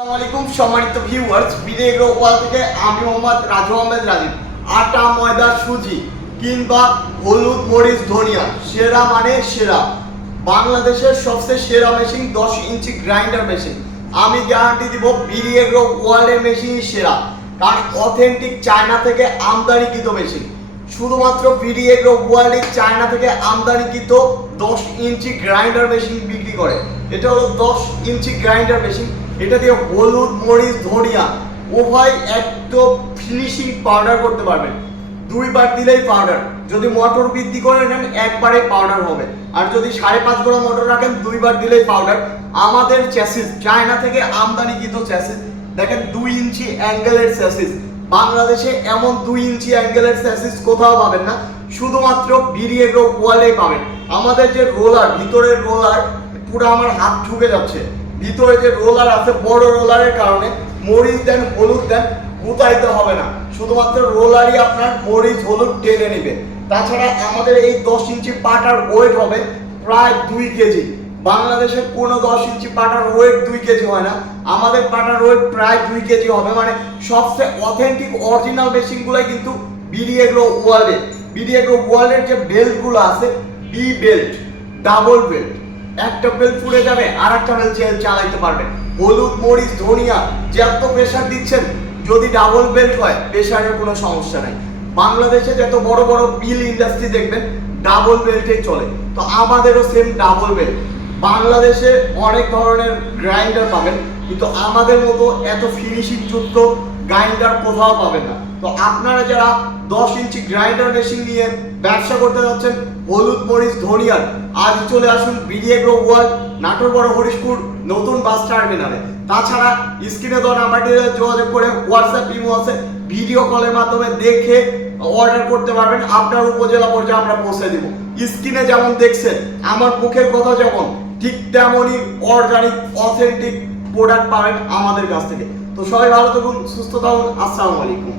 আসসালামু আলাইকুম সম্মানিত ভিউয়ার্স, বিডি এগ্রো ওয়াল থেকে আমি মোহাম্মদ রাজু আহমেদ রাজীব। আটা, ময়দা, সুজি কিংবা হলুদ, মরিচ, ধনিয়া সেরা মানে সেরা। বাংলাদেশের সবচেয়ে সেরা মেশিন 10 ইঞ্চি গ্রাইন্ডার মেশিন। আমি গ্যারান্টি দিব বিডি এগ্রো ওয়ালের মেশিনই সেরা, কারণ অথেন্টিক চায়না থেকে আমদানিকৃত মেশিন। শুধুমাত্র বিডি এগ্রো ওয়ার্ল্ড চায়না থেকে আমদানিকৃত 10 ইঞ্চি গ্রাইন্ডার মেশিন বিক্রি করে। এটা হলো 10 ইঞ্চি গ্রাইন্ডার মেশিন। এটা দিয়ে হলুদ, মরিচ, ধনিয়া উভয় একদম ফিনিশিং পাউডার করতে পারবেন। দুইবার দিলেই পাউডার। যদি মোটর বৃদ্ধি করে নেন একবারে পাউডার হবে, আর যদি 5.5 গোড়া মোটর রাখেন দুইবার দিলেই পাউডার। আমাদের চ্যাসিস চায়না থেকে আমদানিকৃত চ্যাসিস, দেখেন 2 ইঞ্চি অ্যাঙ্গেলের চ্যাসিস। বাংলাদেশে এমন 2 ইঞ্চি অ্যাঙ্গেলের চ্যাসিস কোথাও পাবেন না, শুধুমাত্র বিডি এগ্রো ওয়ালেই পাবেন। আমাদের যে রোলার, ভিতরের রোলার পুরো আমার হাত ঢুকে যাচ্ছে। ভিতরে যে রোলার আছে, বড় রোলারের কারণে মরিচ দেন, হলুদ দেন, গুতাইতে হবে না। শুধুমাত্র রোলারই আপনার মরিচ, হলুদ টেনে নেবে। তাছাড়া আমাদের এই 10 ইঞ্চি পাটার ওয়েট হবে প্রায় 2 কেজি। বাংলাদেশের কোনো 10 ইঞ্চি পাটার ওয়েট 2 কেজি হয় না, আমাদের পাটার ওয়েট প্রায় 2 কেজি হবে। মানে সবচেয়ে অথেন্টিক অরিজিনাল মেশিনগুলোই কিন্তু বিডি এগ্রো ওয়ার্ল্ডে। বিডি এগ্রো ওয়ার্ল্ডের যে বেল্টগুলো আছে, বি বেল্ট, ডাবল বেল্ট, একটা বেল্ট পুড়ে যাবে আর একটা বেল্ট চালাইতে পারবেন। হলুদ, মরিচ, ধনিয়া যত প্রেসার দিচ্ছেন, যদি ডাবল বেল্ট হয় প্রেসারের কোনো সমস্যা নাই। বাংলাদেশে যত বড় বড় বিল ইন্ডাস্ট্রি দেখবেন ডাবল বেল্টেই চলে, তো আমাদেরও সেম ডাবল বেল্ট। বাংলাদেশে অনেক ধরনের গ্রাইন্ডার পাবেন, কিন্তু আমাদের মতো এত ফিনিশিং যুক্ত গ্রাইন্ডার কোথাও পাবেন না। তো আপনারা যারা 10 ইঞ্চি গ্রাইন্ডার মেশিন নিয়ে ব্যবসা করতে যাচ্ছেন হলুদ, মরিচ, ধনিয়ার, আজ চলে আসুন বিডি এগ্রো ওয়ার্ল্ড, নাটোর বড় হরিশপুর নতুন বাস টার্মিনালে। তাছাড়া স্ক্রিনে দেওয়া নাম্বারটিতে যোগাযোগ করে হোয়াটসঅ্যাপ, ইমো আছে, ভিডিও কলের মাধ্যমে দেখে অর্ডার করতে পারবেন। আপনার উপজেলা পর্যায়ে আমরা পৌঁছে দিব। স্ক্রিনে যেমন দেখছেন, আমার মুখের কথা যেমন, ঠিক তেমনই অর্গানিক অথেন্টিক প্রোডাক্ট পাবেন আমাদের কাছ থেকে। তো সবাই ভালো থাকুন, সুস্থ থাকুন। আসসালামু আলাইকুম।